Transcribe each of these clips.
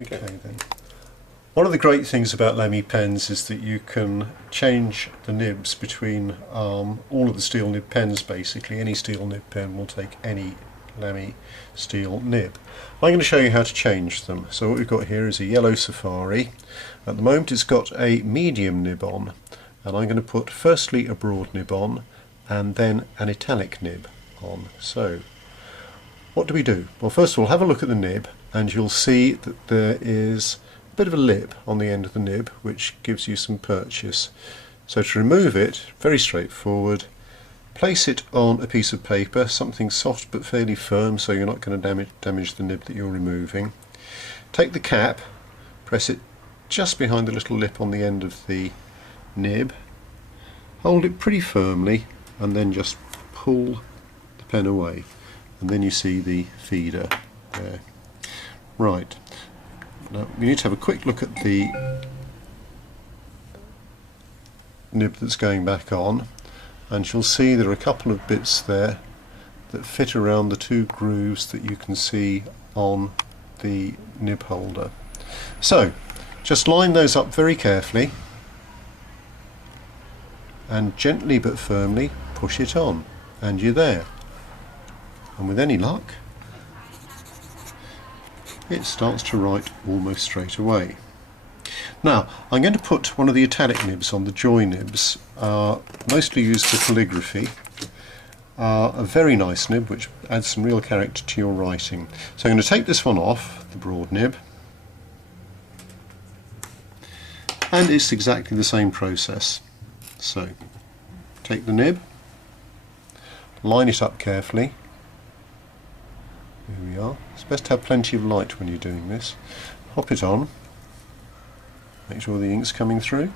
Okay then. One of the great things about Lamy pens is that you can change the nibs between all of the steel nib pens basically. Any steel nib pen will take any Lamy steel nib. I'm going to show you how to change them. So what we've got here is a yellow Safari. At the moment it's got a medium nib on, and I'm going to put firstly a broad nib on and then an italic nib on. So what do we do? Well, first of all, have a look at the nib and you'll see that there is a bit of a lip on the end of the nib which gives you some purchase. So to remove it, very straightforward, place it on a piece of paper, something soft but fairly firm so you're not going to damage the nib that you're removing. Take the cap, press it just behind the little lip on the end of the nib, hold it pretty firmly and then just pull the pen away, and then you see the feeder there. Right, now we need to have a quick look at the nib that's going back on, and you'll see there are a couple of bits there that fit around the two grooves that you can see on the nib holder. So just line those up very carefully and gently but firmly push it on, and you're there. And with any luck it starts to write almost straight away. Now I'm going to put one of the italic nibs on, the joy nibs, mostly used for calligraphy. A very nice nib which adds some real character to your writing. So I'm going to take this one off, the broad nib, and it's exactly the same process. So take the nib, line it up carefully. Here we are. It's best to have plenty of light when you're doing this. Pop it on, make sure the ink's coming through,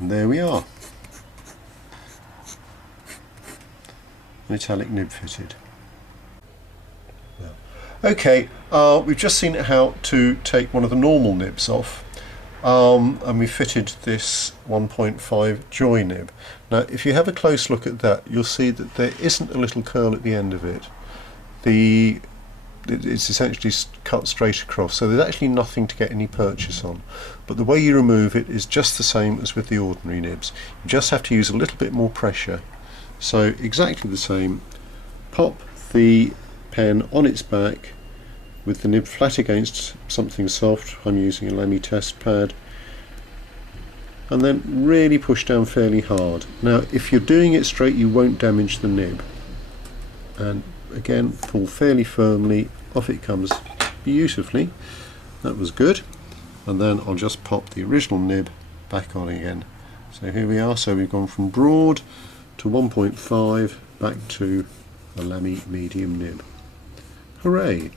and there we are. An italic nib fitted. Okay, we've just seen how to take one of the normal nibs off, and we fitted this 1.5 joy nib. Now if you have a close look at that, you'll see that there isn't a little curl at the end of it. It's essentially cut straight across, so there's actually nothing to get any purchase on. But the way you remove it is just the same as with the ordinary nibs. You just have to use a little bit more pressure. So exactly the same. Pop the pen on its back with the nib flat against something soft. I'm using a Lamy test pad, and then really push down fairly hard. Now if you're doing it straight you won't damage the nib, and again pull fairly firmly, off it comes beautifully. That was good. And then I'll just pop the original nib back on again. So here we are. So we've gone from broad to 1.5 back to a Lamy medium nib. Hooray!